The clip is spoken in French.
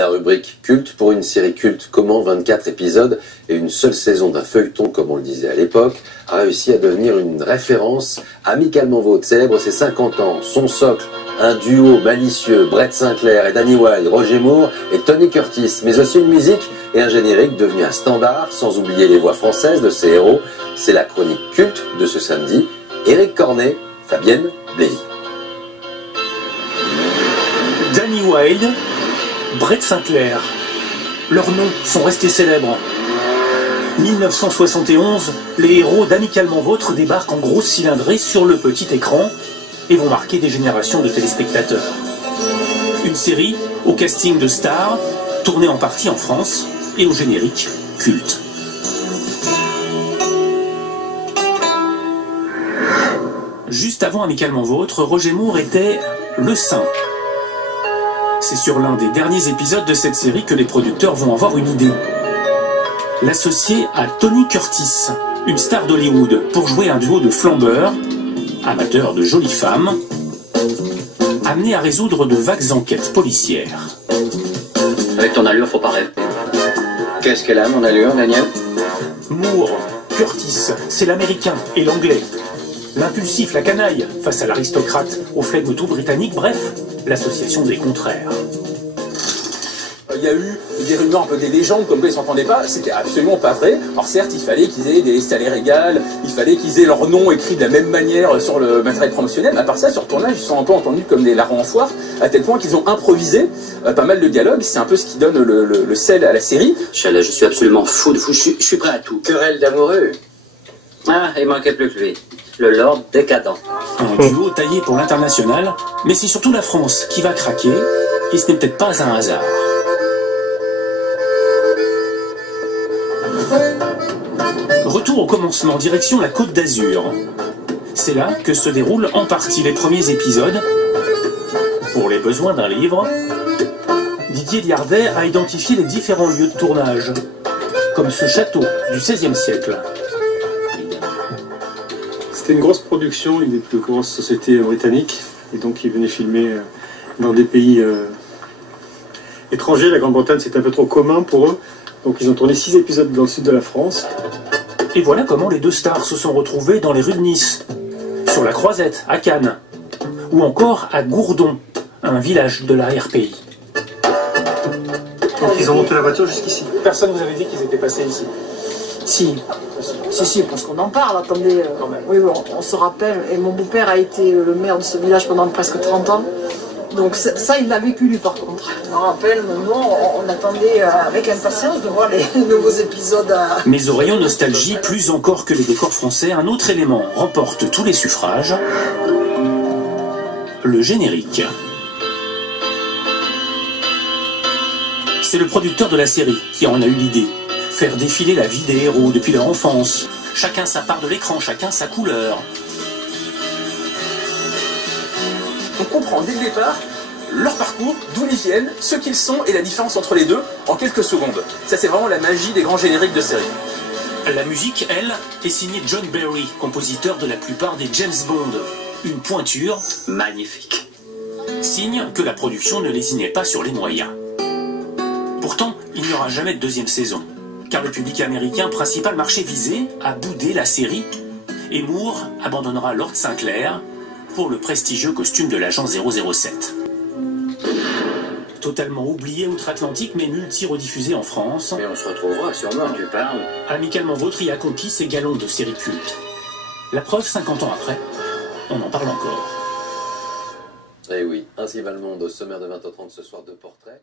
La rubrique culte pour une série culte. Comment 24 épisodes et une seule saison d'un feuilleton, comme on le disait à l'époque, a réussi à devenir une référence. Amicalement Vôtre célèbre ses 50 ans. Son socle, un duo malicieux, Brett Sinclair et Danny Wilde, Roger Moore et Tony Curtis, mais aussi une musique et un générique devenu un standard, sans oublier les voix françaises de ses héros. C'est la chronique culte de ce samedi. Éric Cornet, Fabienne Blévy. Danny Wilde, Brett Sinclair, leurs noms sont restés célèbres. 1971, les héros d'Amicalement Vôtre débarquent en grosse cylindrée sur le petit écran et vont marquer des générations de téléspectateurs. Une série au casting de stars, tournée en partie en France et au générique culte. Juste avant Amicalement Vôtre, Roger Moore était le saint. C'est sur l'un des derniers épisodes de cette série que les producteurs vont avoir une idée. L'associer à Tony Curtis, une star d'Hollywood, pour jouer un duo de flambeurs, amateurs de jolies femmes, amenés à résoudre de vagues enquêtes policières. Avec ton allure, faut pas rêver. Qu'est-ce qu'elle a, mon allure, Daniel? Moore, Curtis, c'est l'américain et l'anglais. L'impulsif, la canaille, face à l'aristocrate, au flegme tout britannique, bref, l'association des contraires. Il y a eu des rumeurs, un peu des légendes, comme quoi ils ne s'entendaient pas, c'était absolument pas vrai. Alors certes, il fallait qu'ils aient des salaires égaux, il fallait qu'ils aient leur nom écrit de la même manière sur le matériel promotionnel, mais à part ça, sur le tournage, ils se sont un peu entendus comme des larrons en foire, à tel point qu'ils ont improvisé pas mal de dialogues, c'est un peu ce qui donne le sel à la série. Je suis absolument fou de vous, je suis prêt à tout. Querelle d'amoureux. Ah, il manquait plus que lui. Le Lord décadent. Un duo taillé pour l'international, mais c'est surtout la France qui va craquer, et ce n'est peut-être pas un hasard. Retour au commencement, direction la Côte d'Azur. C'est là que se déroulent en partie les premiers épisodes. Pour les besoins d'un livre, Didier Liardet a identifié les différents lieux de tournage, comme ce château du XVIe siècle. C'était une grosse production, une des plus grosses sociétés britanniques, et donc ils venaient filmer dans des pays étrangers. La Grande-Bretagne, c'est un peu trop commun pour eux, donc ils ont tourné 6 épisodes dans le sud de la France. Et voilà comment les deux stars se sont retrouvées dans les rues de Nice, sur la Croisette, à Cannes, ou encore à Gourdon, un village de la RPI. Donc ils ont monté la voiture jusqu'ici. Personne ne vous avait dit qu'ils étaient passés ici? Si, parce qu'on en parle, attendez. Oui, on se rappelle, et mon beau-père a été le maire de ce village pendant presque 30 ans. Donc ça, il l'a vécu lui par contre. Je me rappelle, nous, on attendait avec impatience de voir les nouveaux épisodes. Mais au rayon nostalgie, plus encore que les décors français, un autre élément remporte tous les suffrages, le générique. C'est le producteur de la série qui en a eu l'idée. Faire défiler la vie des héros depuis leur enfance. Chacun sa part de l'écran, chacun sa couleur. On comprend dès le départ leur parcours, d'où ils viennent, ce qu'ils sont et la différence entre les deux en quelques secondes. Ça, c'est vraiment la magie des grands génériques de série. La musique, elle, est signée John Barry, compositeur de la plupart des James Bond. Une pointure Magnifique. signe que la production ne lésinait pas sur les moyens. Pourtant, il n'y aura jamais de deuxième saison, car le public américain, principal marché visé, a boudé la série, et Moore abandonnera Lord Sinclair pour le prestigieux costume de l'agent 007. Totalement oublié outre-Atlantique, mais multi-rediffusé en France, Mais on se retrouvera sûrement. Tu parles? Amicalement Vôtre y a conquis ses galons de série culte. La preuve, 50 ans après, on en parle encore. Eh oui, ainsi va le monde au sommaire de 20h30 ce soir de Portrait.